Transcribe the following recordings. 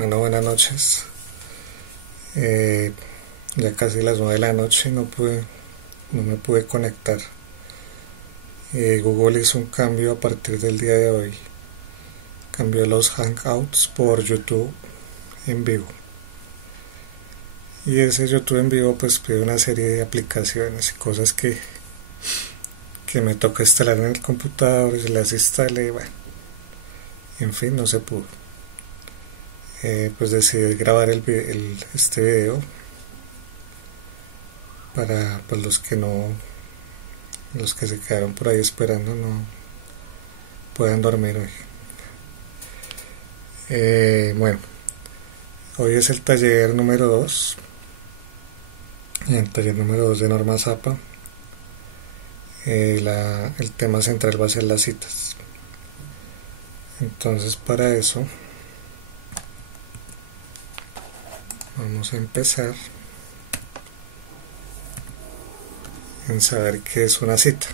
Bueno, buenas noches. Ya casi las 9 de la noche no me pude conectar. Google hizo un cambio a partir del día de hoy. Cambió los Hangouts por YouTube en vivo. Y ese YouTube en vivo pues pide una serie de aplicaciones y cosas que me toca instalar en el computador y se las instalé y bueno, en fin, no se pudo. Pues decidí grabar este video para pues, los que se quedaron por ahí esperando no puedan dormir hoy. Bueno, hoy es el taller número 2, el taller número 2 de Norma Zappa. El tema central va a ser las citas. Entonces para eso vamos a empezar en saber qué es una cita.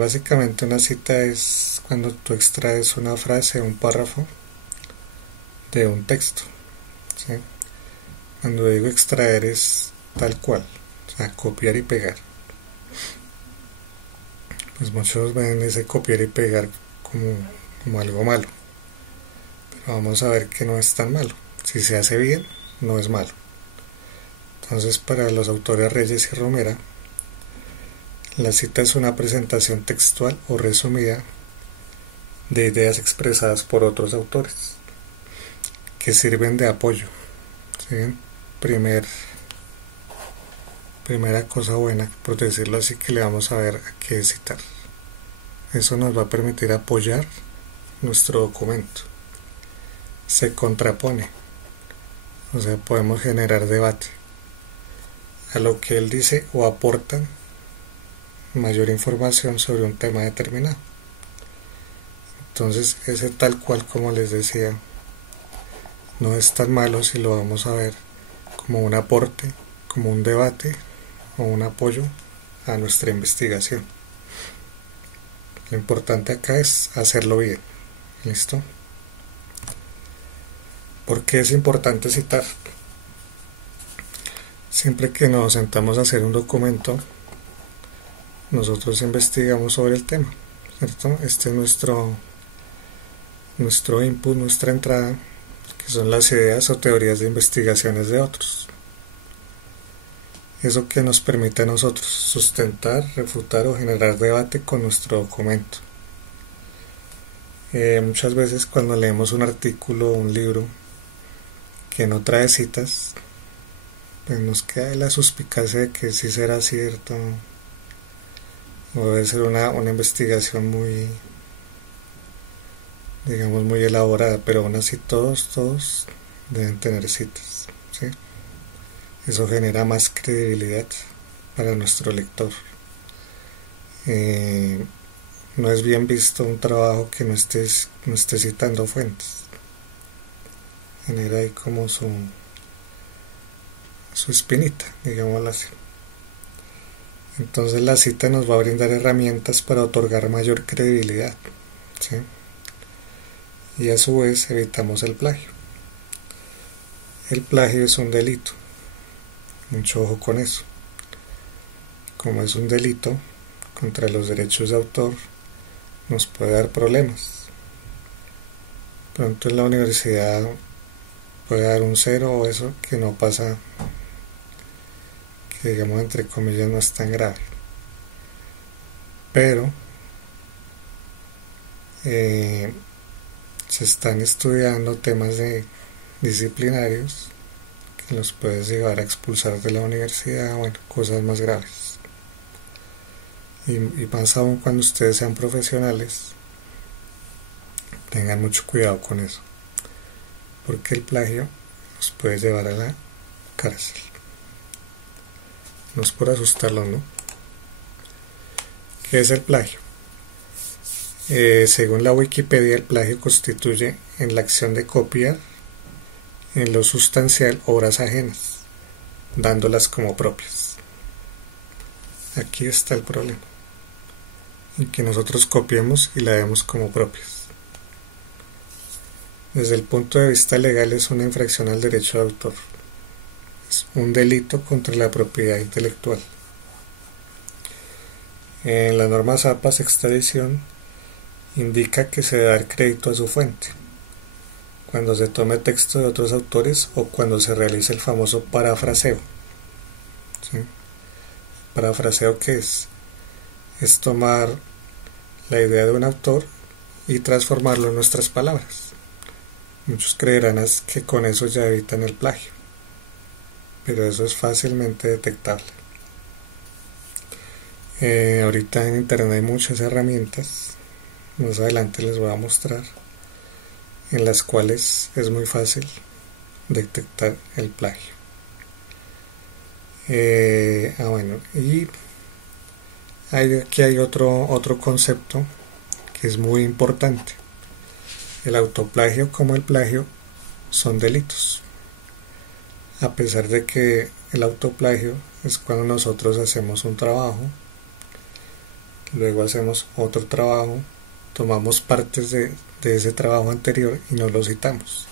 Básicamente una cita es cuando tú extraes una frase, un párrafo de un texto, ¿sí? Cuando digo extraer es tal cual, o sea, copiar y pegar. Pues muchos ven ese copiar y pegar como algo malo, pero vamos a ver que no es tan malo. Si se hace bien, no es malo. Entonces, para los autores Reyes y Romera, la cita es una presentación textual o resumida de ideas expresadas por otros autores que sirven de apoyo, ¿sí? Primera cosa buena, por decirlo así, que le vamos a ver a qué citar. Eso nos va a permitir apoyar nuestro documento. Se contrapone, o sea, podemos generar debate a lo que él dice o aportan mayor información sobre un tema determinado. Entonces, ese tal cual, como les decía, no es tan malo si lo vamos a ver como un aporte, como un debate o un apoyo a nuestra investigación. Lo importante acá es hacerlo bien. ¿Listo? ¿Por qué es importante citar? Siempre que nos sentamos a hacer un documento, nosotros investigamos sobre el tema, ¿cierto? Este es nuestro input, nuestra entrada, que son las ideas o teorías de investigaciones de otros. Eso que nos permite a nosotros sustentar, refutar o generar debate con nuestro documento. Muchas veces cuando leemos un artículo o un libro que no trae citas, pues nos queda la suspicacia de que sí será cierto o debe ser una investigación muy, digamos, muy elaborada, pero aún así todos deben tener citas, ¿sí? Eso genera más credibilidad para nuestro lector. No es bien visto un trabajo que no esté citando fuentes. Genera ahí como su espinita, digámoslo así. Entonces la cita nos va a brindar herramientas para otorgar mayor credibilidad, ¿sí? Y a su vez evitamos el plagio. El plagio es un delito. Mucho ojo con eso. Como es un delito contra los derechos de autor, nos puede dar problemas. Pronto en la universidad puede dar un 0 o eso que no pasa, que digamos entre comillas no es tan grave. Pero se están estudiando temas disciplinarios que los puedes llevar a expulsar de la universidad, bueno, cosas más graves. Y más aún cuando ustedes sean profesionales, tengan mucho cuidado con eso, porque el plagio los puede llevar a la cárcel. No es por asustarlos, ¿no? ¿Qué es el plagio? Según la Wikipedia, el plagio constituye en la acción de copiar en lo sustancial obras ajenas, dándolas como propias. Aquí está el problema, en que nosotros copiemos y la demos como propias. Desde el punto de vista legal es una infracción al derecho de autor. Es un delito contra la propiedad intelectual. En la norma ZAPA sexta edición indica que se debe dar crédito a su fuente cuando se tome texto de otros autores o cuando se realice el famoso parafraseo. ¿Sí? ¿Parafraseo qué es? Es tomar la idea de un autor y transformarlo en nuestras palabras. Muchos creerán que con eso ya evitan el plagio, pero eso es fácilmente detectable. Ahorita en internet hay muchas herramientas, más adelante les voy a mostrar, en las cuales es muy fácil detectar el plagio. Bueno, y aquí hay otro concepto que es muy importante. El autoplagio como el plagio son delitos, a pesar de que el autoplagio es cuando nosotros hacemos un trabajo, luego hacemos otro trabajo, tomamos partes de ese trabajo anterior y nos lo citamos,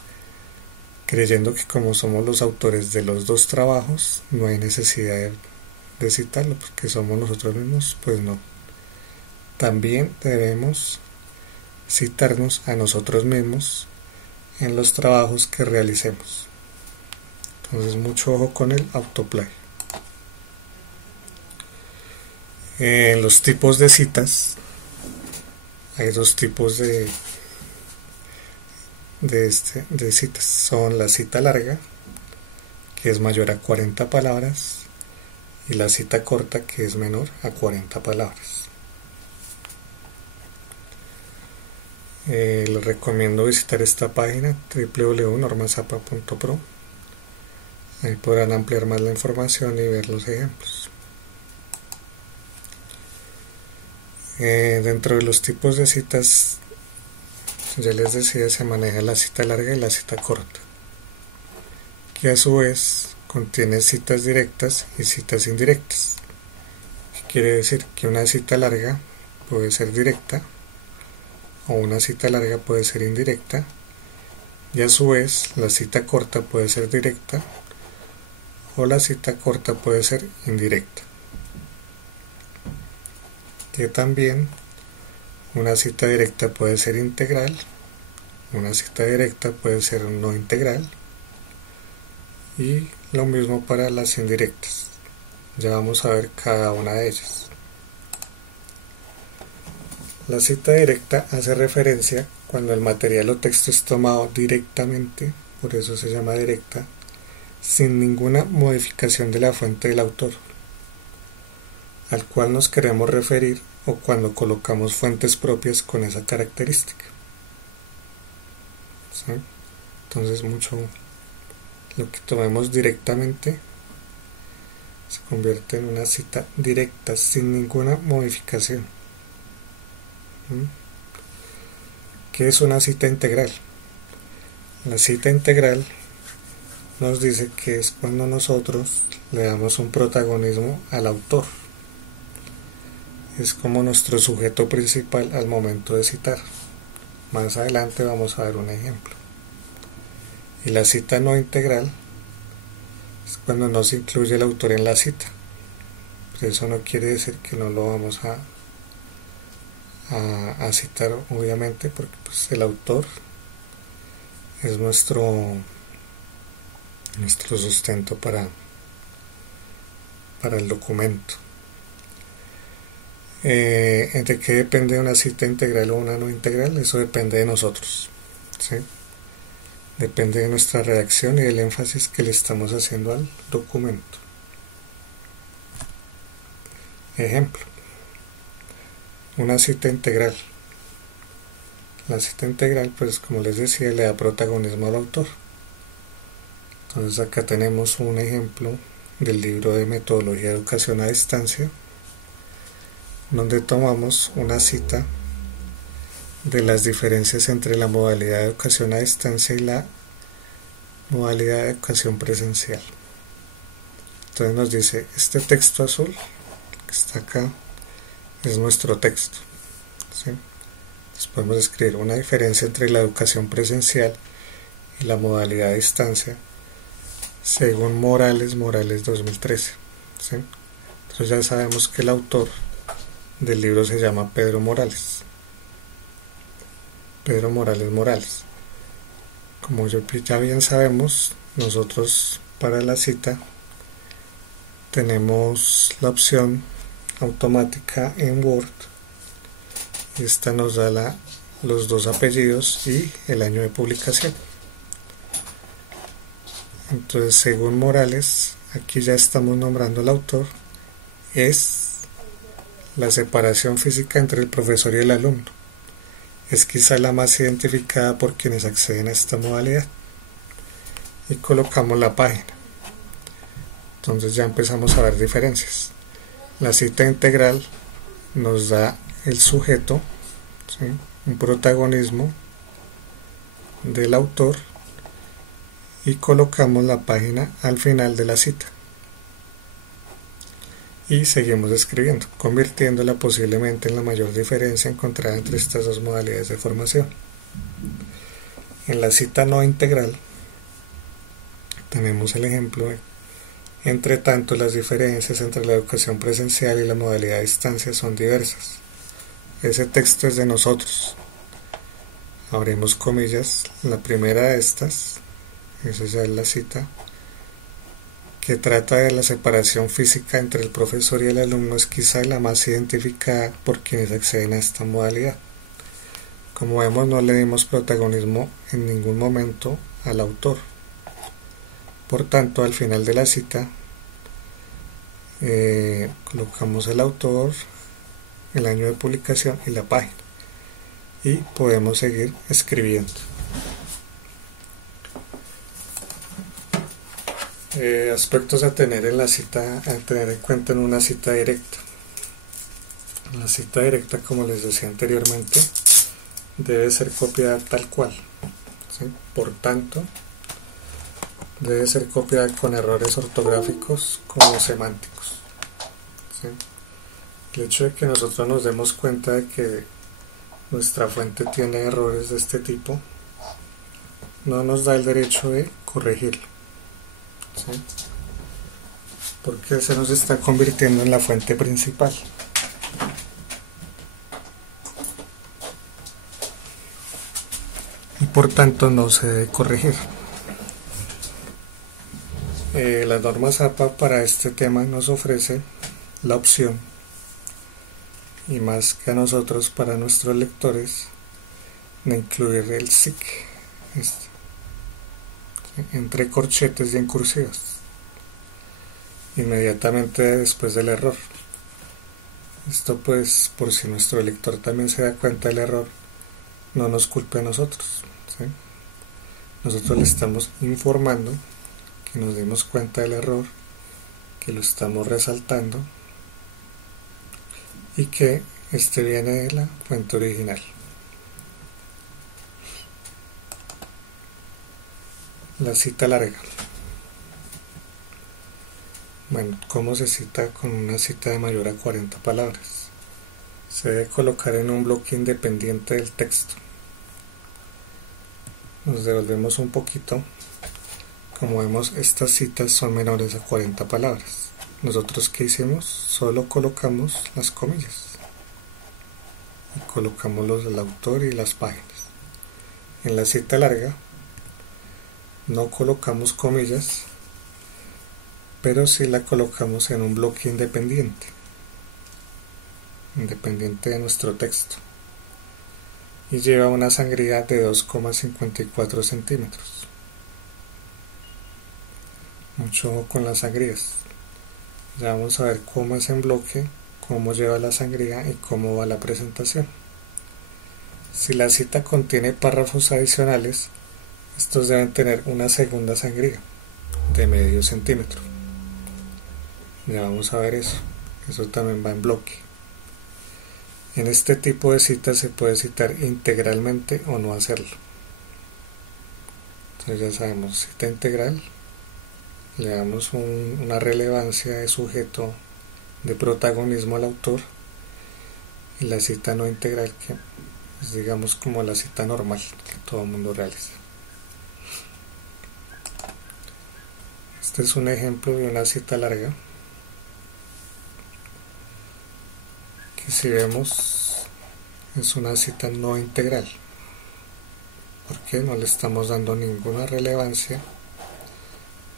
creyendo que como somos los autores de los dos trabajos no hay necesidad de citarlo porque somos nosotros mismos. Pues no, también debemos citarnos a nosotros mismos en los trabajos que realicemos. Entonces mucho ojo con el autoplagio. En los tipos de citas hay dos tipos de citas. Son la cita larga, que es mayor a 40 palabras, y la cita corta, que es menor a 40 palabras. Les recomiendo visitar esta página www.normazapa.pro. Ahí podrán ampliar más la información y ver los ejemplos. Dentro de los tipos de citas, ya les decía, se maneja la cita larga y la cita corta, que a su vez contiene citas directas y citas indirectas. ¿Qué quiere decir? Que una cita larga puede ser directa o una cita larga puede ser indirecta, y a su vez la cita corta puede ser directa o la cita corta puede ser indirecta. Que también una cita directa puede ser integral, una cita directa puede ser no integral, y lo mismo para las indirectas. Ya vamos a ver cada una de ellas. La cita directa hace referencia cuando el material o texto es tomado directamente, por eso se llama directa, sin ninguna modificación de la fuente del autor, al cual nos queremos referir, o cuando colocamos fuentes propias con esa característica. ¿Sí? Entonces mucho lo que tomemos directamente se convierte en una cita directa sin ninguna modificación. ¿Qué es una cita integral? La cita integral nos dice que es cuando nosotros le damos un protagonismo al autor. Es como nuestro sujeto principal al momento de citar. Más adelante vamos a ver un ejemplo. Y la cita no integral es cuando no se incluye el autor en la cita. Pero eso no quiere decir que no lo vamos a citar, obviamente, porque pues el autor es nuestro sustento para el documento. ¿De qué depende una cita integral o una no integral? Eso depende de nosotros, ¿sí? Depende de nuestra redacción y del énfasis que le estamos haciendo al documento. Ejemplo: una cita integral. La cita integral, pues como les decía, le da protagonismo al autor. Entonces acá tenemos un ejemplo del libro de metodología de educación a distancia, donde tomamos una cita de las diferencias entre la modalidad de educación a distancia y la modalidad de educación presencial. Entonces nos dice, este texto azul que está acá es nuestro texto, ¿sí? Entonces podemos escribir una diferencia entre la educación presencial y la modalidad a distancia según Morales 2013. ¿Sí? Entonces ya sabemos que el autor del libro se llama Pedro Morales. Pedro Morales. Como ya bien sabemos, nosotros para la cita tenemos la opción automática en Word y esta nos da los dos apellidos y el año de publicación. Entonces, según Morales, aquí ya estamos nombrando al autor, es la separación física entre el profesor y el alumno. Es quizá la más identificada por quienes acceden a esta modalidad. Y colocamos la página. Entonces ya empezamos a ver diferencias. La cita integral nos da el sujeto, ¿sí? Un protagonismo del autor, y colocamos la página al final de la cita. Y seguimos escribiendo, convirtiéndola posiblemente en la mayor diferencia encontrada entre estas dos modalidades de formación. En la cita no integral tenemos el ejemplo de: entre tanto, las diferencias entre la educación presencial y la modalidad a distancia son diversas. Ese texto es de nosotros. Abrimos comillas. La primera de estas, esa ya es la cita, que trata de la separación física entre el profesor y el alumno, es quizá la más identificada por quienes acceden a esta modalidad. Como vemos, no le dimos protagonismo en ningún momento al autor. Por tanto, al final de la cita colocamos el autor, el año de publicación y la página, y podemos seguir escribiendo. Aspectos a tener en la cita, a tener en cuenta en una cita directa. La cita directa, como les decía anteriormente, debe ser copiada tal cual, ¿sí? Por tanto, debe ser copiada con errores ortográficos como semánticos, ¿sí? El hecho de que nosotros nos demos cuenta de que nuestra fuente tiene errores de este tipo no nos da el derecho de corregirlo, ¿sí? Porque se nos está convirtiendo en la fuente principal. Y por tanto no se debe corregir. La norma ZAPA para este tema nos ofrece la opción, y más que a nosotros, para nuestros lectores, de incluir el SIC entre corchetes y en cursivas inmediatamente después del error. Esto pues, por si nuestro lector también se da cuenta del error, no nos culpe a nosotros, ¿sí? Nosotros le estamos informando que nos dimos cuenta del error, que lo estamos resaltando y que este viene de la fuente original. La cita larga. Bueno, ¿cómo se cita con una cita de mayor a 40 palabras? Se debe colocar en un bloque independiente del texto. Nos devolvemos un poquito. Como vemos, estas citas son menores a 40 palabras. Nosotros, ¿qué hicimos? Solo colocamos las comillas y colocamos los del autor y las páginas. En la cita larga no colocamos comillas, pero sí la colocamos en un bloque independiente de nuestro texto, y lleva una sangría de 2,54 centímetros. Mucho ojo con las sangrías. Ya vamos a ver cómo es en bloque, cómo lleva la sangría y cómo va la presentación. Si la cita contiene párrafos adicionales, estos deben tener una segunda sangría de medio centímetro. Ya vamos a ver eso. Eso también va en bloque. En este tipo de citas se puede citar integralmente o no hacerlo. Entonces ya sabemos, cita integral, le damos una relevancia de sujeto, de protagonismo al autor, y la cita no integral, que Es, digamos, como la cita normal que todo el mundo realiza. Este es un ejemplo de una cita larga que, si vemos, es una cita no integral, porque no le estamos dando ninguna relevancia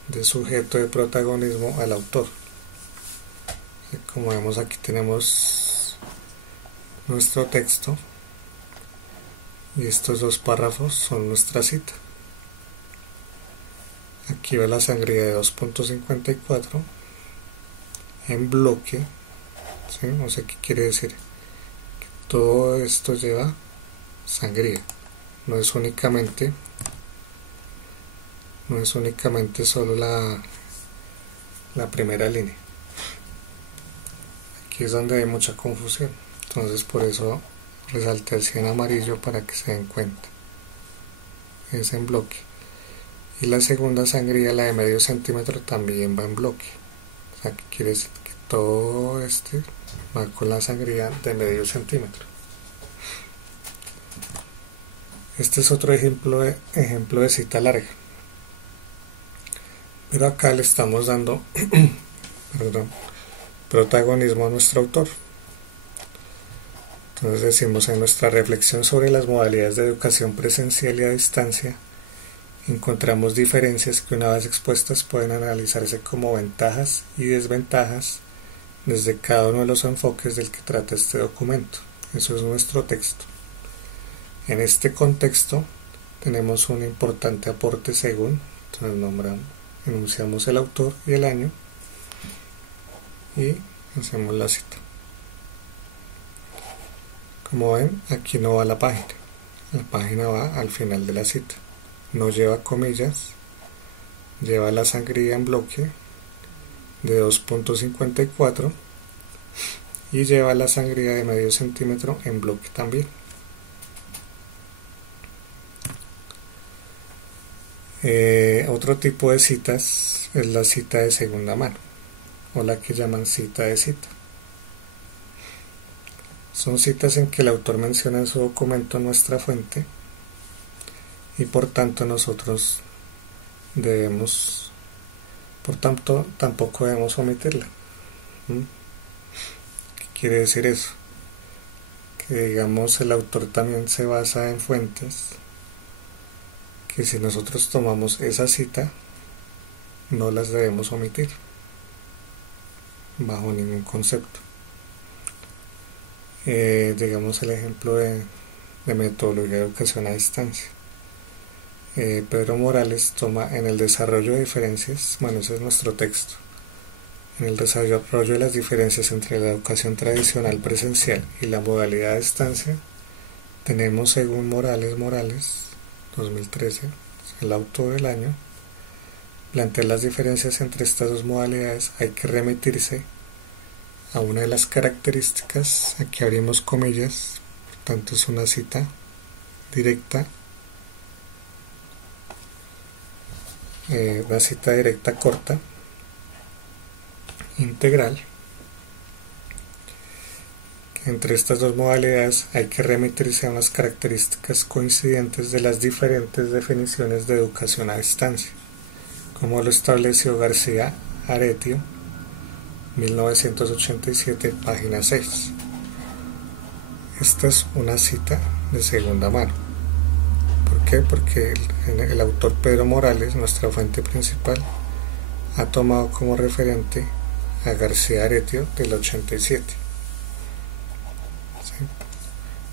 de sujeto de protagonismo al autor. Como vemos, aquí tenemos nuestro texto y estos dos párrafos son nuestra cita. Aquí va la sangría de 2.54 en bloque, ¿sí? O sea, ¿qué quiere decir? Que todo esto lleva sangría, no es únicamente solo la primera línea. Aquí es donde hay mucha confusión, entonces por eso resalté así en amarillo para que se den cuenta. Es en bloque. Y la segunda sangría, la de medio centímetro, también va en bloque. O sea, que quiere decir que todo este va con la sangría de medio centímetro. Este es otro ejemplo de cita larga. Pero acá le estamos dando protagonismo a nuestro autor. Entonces decimos: en nuestra reflexión sobre las modalidades de educación presencial y a distancia, encontramos diferencias que, una vez expuestas, pueden analizarse como ventajas y desventajas desde cada uno de los enfoques del que trata este documento. Eso es nuestro texto. En este contexto tenemos un importante aporte según, entonces enunciamos el autor y el año y hacemos la cita. Como ven, aquí no va la página va al final de la cita. No lleva comillas, lleva la sangría en bloque de 2.54 y lleva la sangría de medio centímetro en bloque también. Otro tipo de citas es la cita de segunda mano, o la que llaman cita de cita. Son citas en que el autor menciona en su documento nuestra fuente y por tanto nosotros tampoco debemos omitirla. ¿Qué quiere decir eso? Que, digamos, el autor también se basa en fuentes que, si nosotros tomamos esa cita, no las debemos omitir bajo ningún concepto. Digamos el ejemplo de metodología de educación a distancia. Pedro Morales toma en el desarrollo de diferencias, bueno, ese es nuestro texto, en el desarrollo de las diferencias entre la educación tradicional presencial y la modalidad a distancia, tenemos, según Morales 2013, el autor del año, plantear las diferencias entre estas dos modalidades. Hay que remitirse a una de las características, aquí abrimos comillas, por tanto es una cita directa, una cita directa corta, integral. Entre estas dos modalidades hay que remitirse a unas características coincidentes de las diferentes definiciones de educación a distancia, como lo estableció García Aretio, 1987, página 6. Esta es una cita de segunda mano. ¿Por qué? Porque el autor Pedro Morales, nuestra fuente principal, ha tomado como referente a García Aretio del 87. ¿Sí?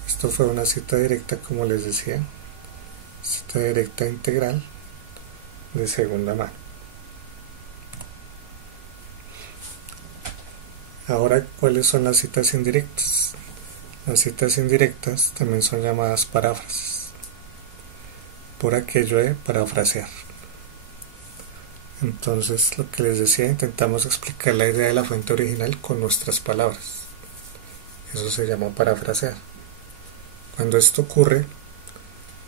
Esto fue una cita directa, como les decía, cita directa integral de segunda mano. Ahora, ¿cuáles son las citas indirectas? Las citas indirectas también son llamadas paráfrasis, por aquello de parafrasear. Entonces, lo que les decía, intentamos explicar la idea de la fuente original con nuestras palabras. Eso se llama parafrasear. Cuando esto ocurre,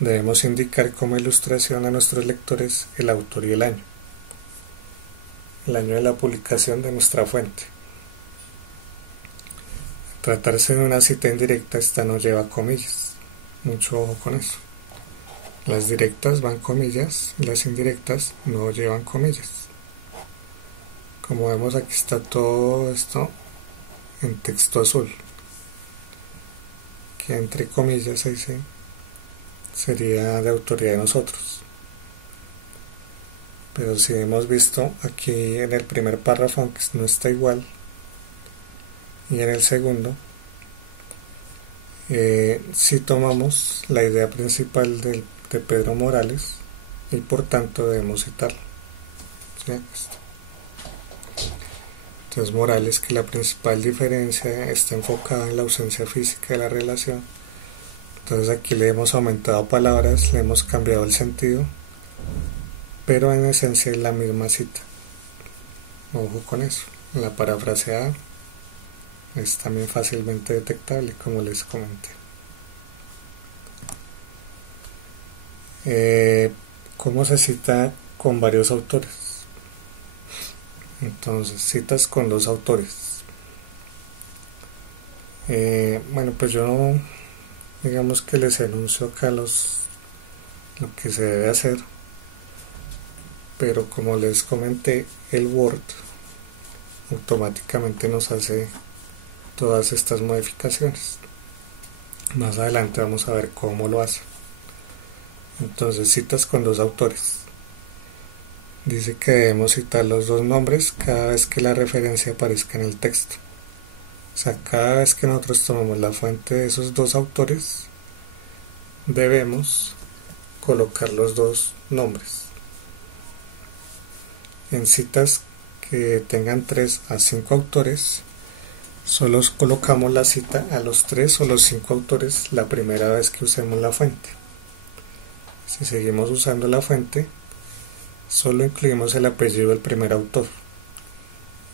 debemos indicar como ilustración a nuestros lectores el autor y el año de la publicación de nuestra fuente. Tratarse de una cita indirecta, esta no lleva comillas, Mucho ojo con eso. Las directas van comillas y las indirectas no llevan comillas. Como vemos, aquí está todo esto en texto azul, que entre comillas ahí sí sería de autoría de nosotros. Pero si hemos visto aquí en el primer párrafo, aunque no está igual, y en el segundo, si tomamos la idea principal de Pedro Morales y por tanto debemos citarlo. ¿Sí? Entonces Morales, que la principal diferencia está enfocada en la ausencia física de la relación. Entonces aquí le hemos aumentado palabras, le hemos cambiado el sentido, pero en esencia es la misma cita. Ojo con eso. La parafraseada es también fácilmente detectable, como les comenté. ¿Cómo se cita con varios autores? Entonces, citas con dos autores. Bueno, pues yo digamos que les anuncio acá lo que se debe hacer, pero como les comenté, el Word automáticamente nos hace todas estas modificaciones. Más adelante vamos a ver cómo lo hace. Entonces, citas con dos autores. Dice que debemos citar los dos nombres cada vez que la referencia aparezca en el texto. O sea, cada vez que nosotros tomamos la fuente de esos dos autores, debemos colocar los dos nombres. En citas que tengan 3 a 5 autores, solo colocamos la cita a los 3 o los 5 autores la primera vez que usemos la fuente. Si seguimos usando la fuente, solo incluimos el apellido del primer autor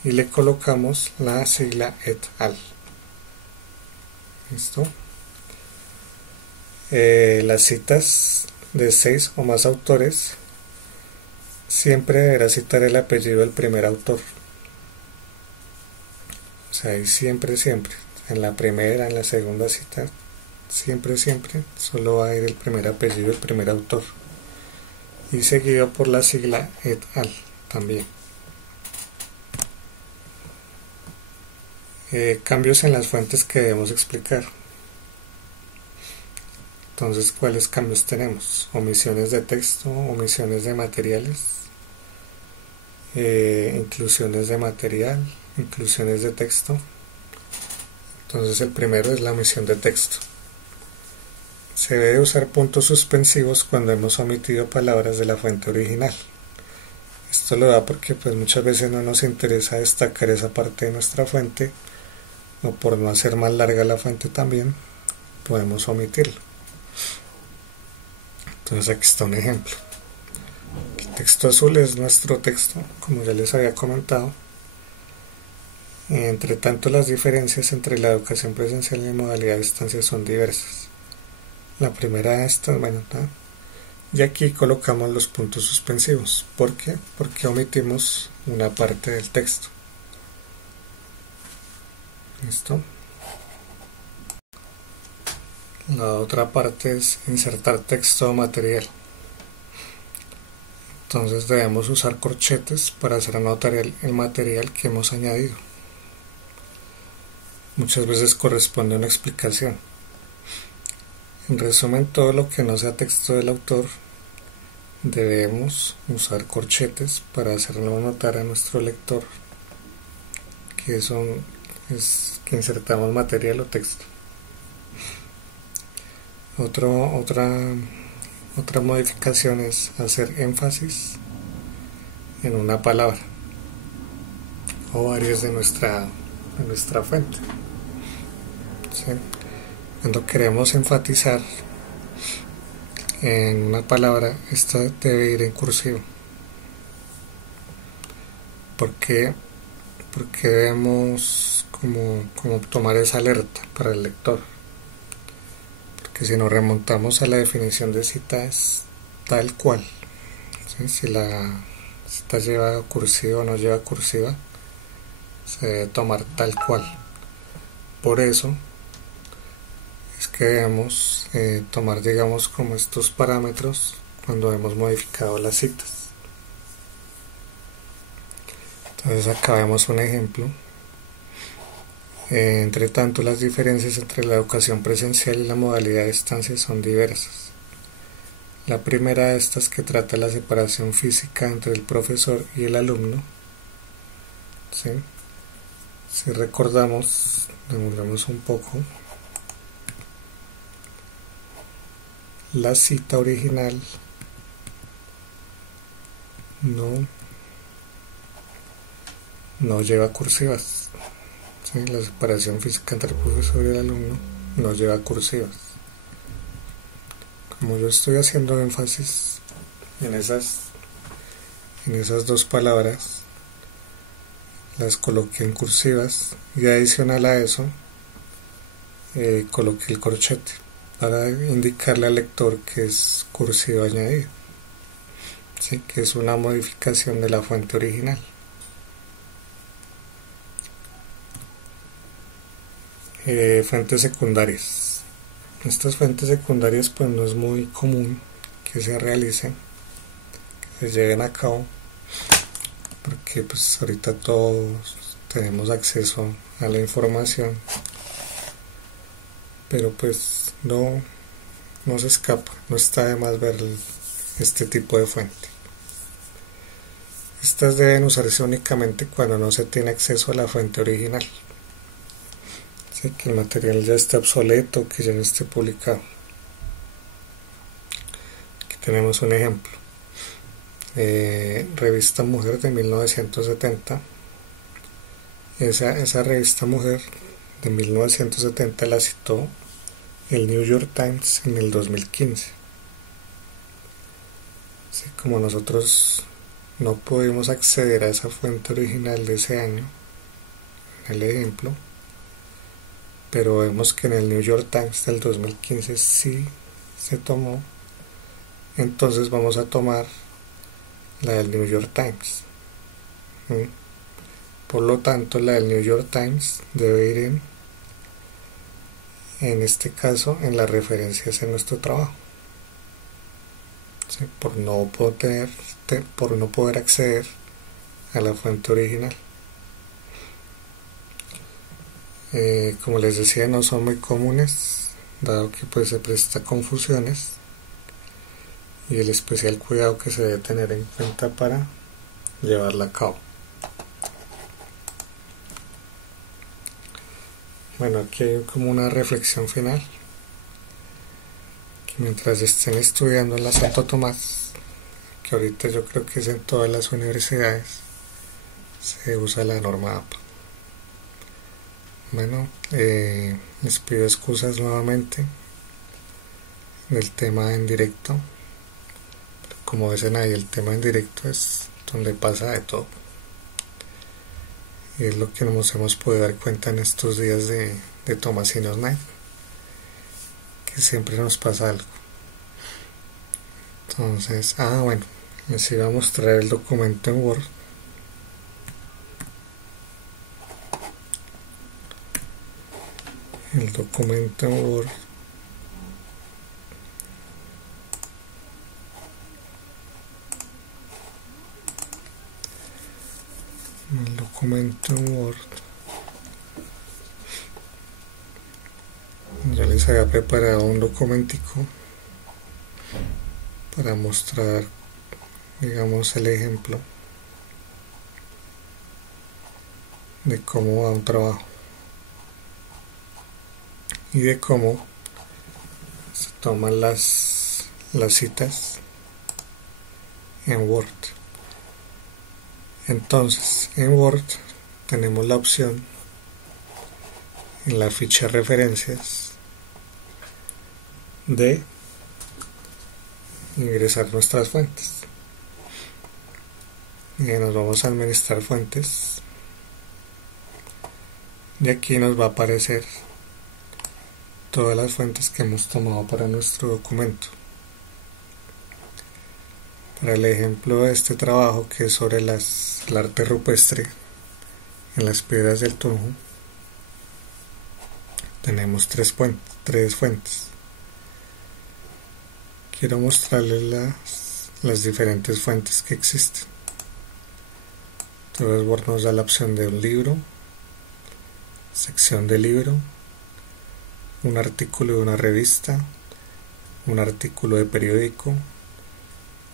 y le colocamos la sigla et al. ¿Listo? Las citas de 6 o más autores siempre deberá citar el apellido del primer autor. O sea, ahí siempre, en la primera, en la segunda cita, siempre, solo va a ir el primer apellido del primer autor. Y seguido por la sigla et al también. Cambios en las fuentes que debemos explicar. Entonces, ¿cuáles cambios tenemos? Omisiones de texto, omisiones de materiales, inclusiones de material, inclusiones de texto. Entonces el primero es la omisión de texto. Se debe usar puntos suspensivos cuando hemos omitido palabras de la fuente original. Esto lo da porque pues muchas veces no nos interesa destacar esa parte de nuestra fuente, o por no hacer más larga la fuente también, podemos omitirlo. Entonces aquí está un ejemplo. El texto azul es nuestro texto, como ya les había comentado. Entre tanto, las diferencias entre la educación presencial y la modalidad de distancia son diversas. La primera de estas, y aquí colocamos los puntos suspensivos. ¿Por qué? Porque omitimos una parte del texto. ¿Listo? La otra parte es insertar texto o material. Entonces debemos usar corchetes para hacer anotar el material que hemos añadido. Muchas veces corresponde a una explicación. En resumen, todo lo que no sea texto del autor, debemos usar corchetes para hacerlo notar a nuestro lector que es que insertamos material o texto. Otra modificación es hacer énfasis en una palabra o varias de nuestra fuente. ¿Sí? Cuando queremos enfatizar en una palabra, esta debe ir en cursivo. ¿Por qué? Porque debemos como tomar esa alerta para el lector. Porque si nos remontamos a la definición de cita, es tal cual. ¿Sí? Si la cita lleva cursiva o no lleva cursiva, se debe tomar tal cual. Por eso es que debemos tomar, digamos, como estos parámetros cuando hemos modificado las citas. Entonces acá vemos un ejemplo. Entre tanto, las diferencias entre la educación presencial y la modalidad de distancia son diversas. La primera de estas, que trata la separación física entre el profesor y el alumno. ¿Sí? Si recordamos, demoramos un poco, la cita original no lleva cursivas. ¿Sí? La separación física entre el profesor y el alumno no lleva cursivas. Como yo estoy haciendo énfasis en esas dos palabras, las coloqué en cursivas, y adicional a eso coloqué el corchete para indicarle al lector que es cursivo añadido, ¿sí? Que es una modificación de la fuente original. Fuentes secundarias. Estas fuentes secundarias pues no es muy común que se realicen, que se lleven a cabo, porque pues ahorita todos tenemos acceso a la información, pero pues no se escapa, no está de más ver este tipo de fuente. Estas deben usarse únicamente cuando no se tiene acceso a la fuente original, ¿sí? Que el material ya esté obsoleto, que ya no esté publicado. Aquí tenemos un ejemplo. Revista Mujer de 1970. Esa revista Mujer de 1970 la citó el New York Times en el 2015. ¿Sí? Como nosotros no pudimos acceder a esa fuente original de ese año, en el ejemplo, pero vemos que en el New York Times del 2015 sí se tomó, entonces vamos a tomar la del New York Times. Por lo tanto, la del New York Times debe ir en este caso en las referencias en nuestro trabajo, ¿sí? Por no poder acceder a la fuente original. Como les decía, no son muy comunes, dado que pues se presta a confusiones, y el especial cuidado que se debe tener en cuenta para llevarla a cabo. Bueno, aquí hay como una reflexión final, que mientras estén estudiando en la Santo Tomás, que ahorita yo creo que es en todas las universidades, se usa la norma APA. Bueno, les pido excusas nuevamente del tema en directo. Como dicen ahí, el tema en directo es donde pasa de todo, y es lo que nos hemos podido dar cuenta en estos días de Tomasinos Night, que siempre nos pasa algo. Entonces, bueno, les iba a mostrar el documento en Word. El documento en Word ya les había preparado un documentico para mostrar, digamos, el ejemplo de cómo va un trabajo y de cómo se toman las citas en Word. Entonces, en Word tenemos la opción en la ficha referencias de ingresar nuestras fuentes, y nos vamos a administrar fuentes, y aquí nos va a aparecer todas las fuentes que hemos tomado para nuestro documento. Para el ejemplo de este trabajo, que es sobre el arte rupestre en las piedras del Tunjo, tenemos 3 fuentes. 3 fuentes. Quiero mostrarles las diferentes fuentes que existen. Entonces nos da la opción de un libro, sección de libro, un artículo de una revista, un artículo de periódico,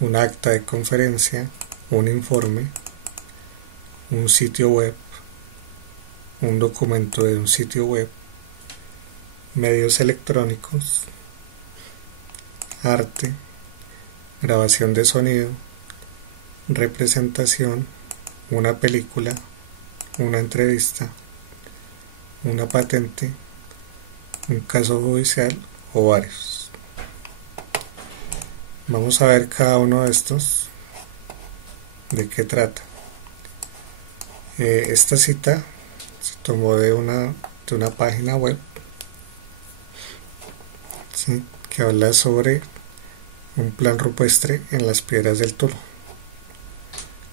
un acta de conferencia, un informe, un sitio web, un documento de un sitio web, medios electrónicos, arte, grabación de sonido, representación, una película, una entrevista, una patente, un caso judicial o varios. Vamos a ver cada uno de estos, de qué trata. Esta cita se tomó de una página web, ¿sí?, que habla sobre un plan rupestre en las piedras del Tolo.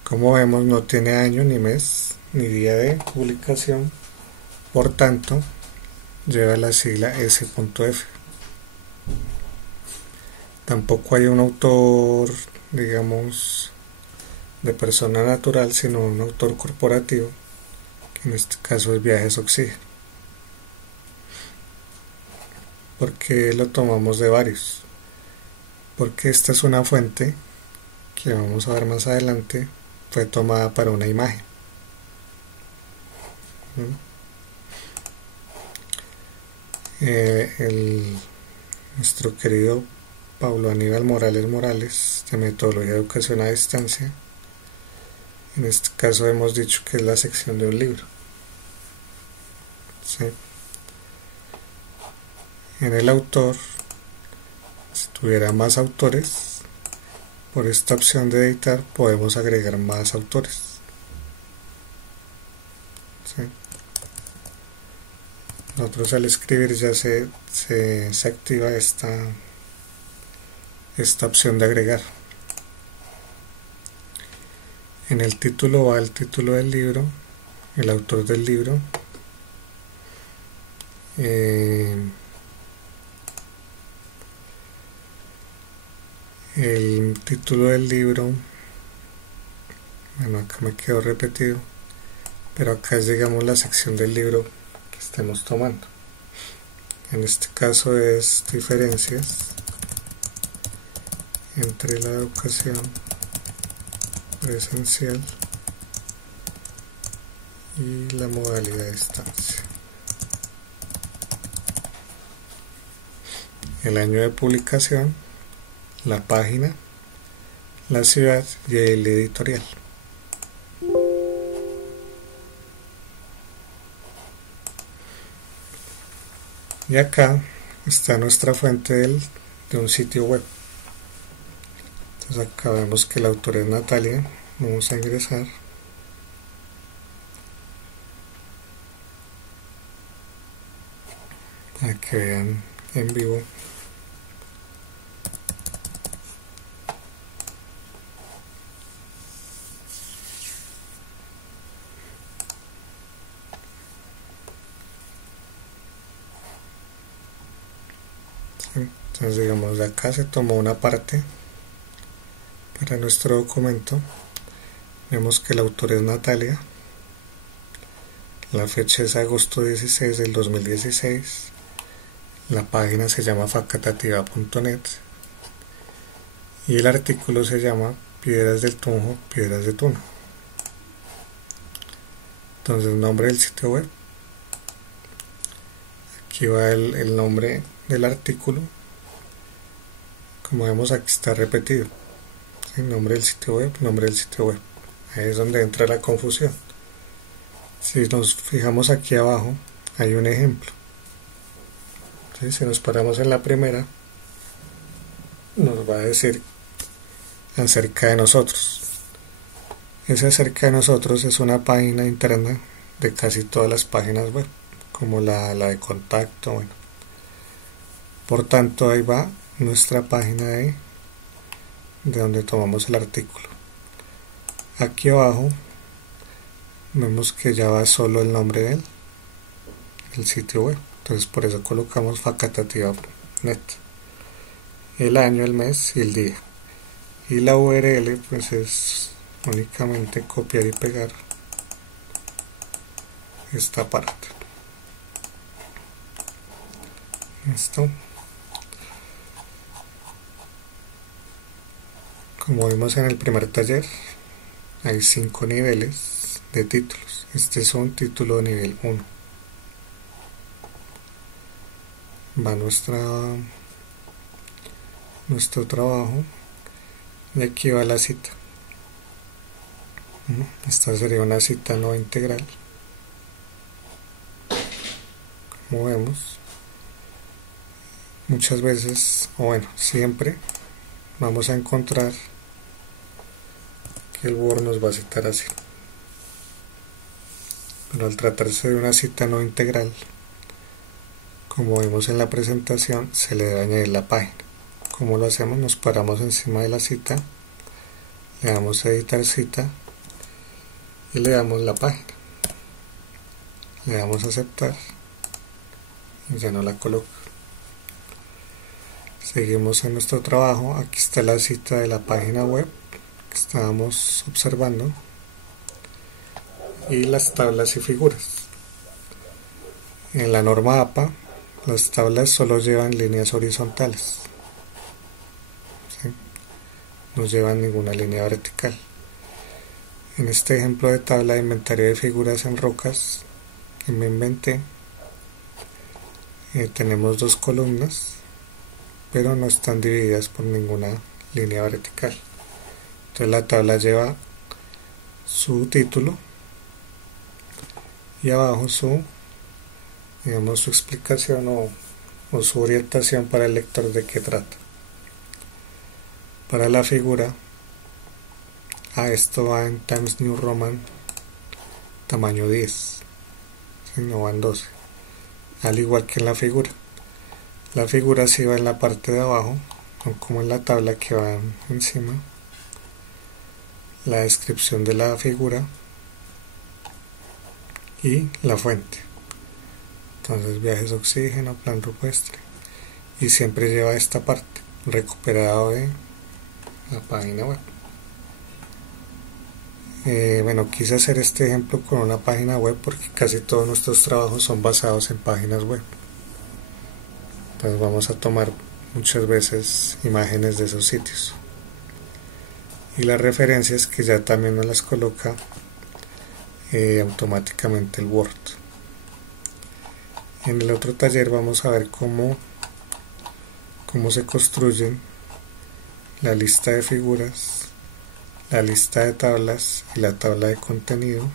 Como vemos, no tiene año, ni mes, ni día de publicación, por tanto lleva la sigla S.F. Tampoco hay un autor, digamos, de persona natural, sino un autor corporativo, que en este caso es Viajes Oxígeno. ¿Por qué lo tomamos de varios? Porque esta es una fuente que vamos a ver más adelante, fue tomada para una imagen. Nuestro querido Pablo Aníbal Morales, de Metodología de Educación a Distancia, en este caso hemos dicho que es la sección de un libro, ¿sí? En el autor, si tuviera más autores, por esta opción de editar podemos agregar más autores, ¿sí? Nosotros al escribir ya se activa esta opción de agregar. En el título va el título del libro, el autor del libro, el título del libro, bueno, acá me quedó repetido, pero acá es, digamos, la sección del libro que estemos tomando. En este caso es diferencias entre la educación presencial y la modalidad de distancia. El año de publicación, la página, la ciudad y el editorial. Y acá está nuestra fuente de un sitio web. Entonces acá vemos que el autor es Natalia. Vamos a ingresar. Para que vean en vivo. Entonces, digamos, de acá se tomó una parte para nuestro documento. Vemos que el autor es Natalia, la fecha es agosto 16 del 2016, la página se llama facatativa.net y el artículo se llama Piedras del Tunjo, Piedras de Tuna. Entonces, nombre del sitio web, aquí va el nombre del artículo. Como vemos, aquí está repetido el nombre del sitio web, nombre del sitio web. Ahí es donde entra la confusión. Si nos fijamos aquí abajo, hay un ejemplo. ¿Sí? Si nos paramos en la primera, nos va a decir acerca de nosotros. Ese acerca de nosotros es una página interna de casi todas las páginas web, como la de contacto. Bueno, por tanto, ahí va nuestra página de donde tomamos el artículo. Aquí abajo vemos que ya va solo el nombre del sitio web. Entonces por eso colocamos facultativa net, el año, el mes y el día. Y la URL pues es únicamente copiar y pegar esta parte. Listo. Como vimos en el primer taller, hay 5 niveles de títulos. Este es un título nivel 1. Va nuestro trabajo y aquí va la cita. Esta sería una cita no integral. Como vemos, muchas veces, o bueno, siempre vamos a encontrar que el Word nos va a citar así. Pero al tratarse de una cita no integral, como vimos en la presentación, se le debe añadir la página. ¿Cómo lo hacemos? Nos paramos encima de la cita, le damos a editar cita y le damos la página. Le damos a aceptar y ya no la coloca. Seguimos en nuestro trabajo. Aquí está la cita de la página web que estábamos observando y las tablas y figuras. En la norma APA, las tablas solo llevan líneas horizontales, ¿sí? No llevan ninguna línea vertical. En este ejemplo de tabla de inventario de figuras en rocas que me inventé, tenemos 2 columnas, pero no están divididas por ninguna línea vertical. Entonces la tabla lleva su título y abajo su explicación o su orientación para el lector de qué trata. Para la figura, esto va en Times New Roman tamaño 10, ¿sí? No va en 12, al igual que en la figura. La figura sí va en la parte de abajo, no como en la tabla que va encima. La descripción de la figura y la fuente. Entonces, viajes oxígeno, plan rupestre. Y siempre lleva esta parte, recuperado de la página web. Bueno, quise hacer este ejemplo con una página web porque casi todos nuestros trabajos son basados en páginas web. Entonces vamos a tomar muchas veces imágenes de esos sitios. Y las referencias que ya también nos las coloca automáticamente el Word. En el otro taller vamos a ver cómo se construyen la lista de figuras, la lista de tablas y la tabla de contenido,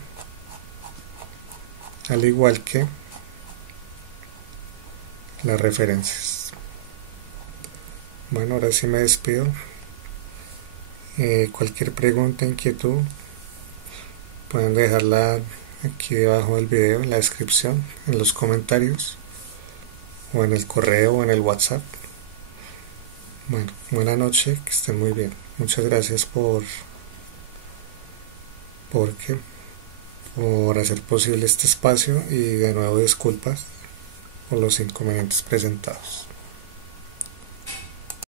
al igual que las referencias. Bueno, ahora sí me despido. Cualquier pregunta, inquietud, pueden dejarla aquí debajo del video, en la descripción, en los comentarios, o en el correo o en el WhatsApp. Bueno, buena noche, que estén muy bien. Muchas gracias por hacer posible este espacio y de nuevo disculpas por los inconvenientes presentados.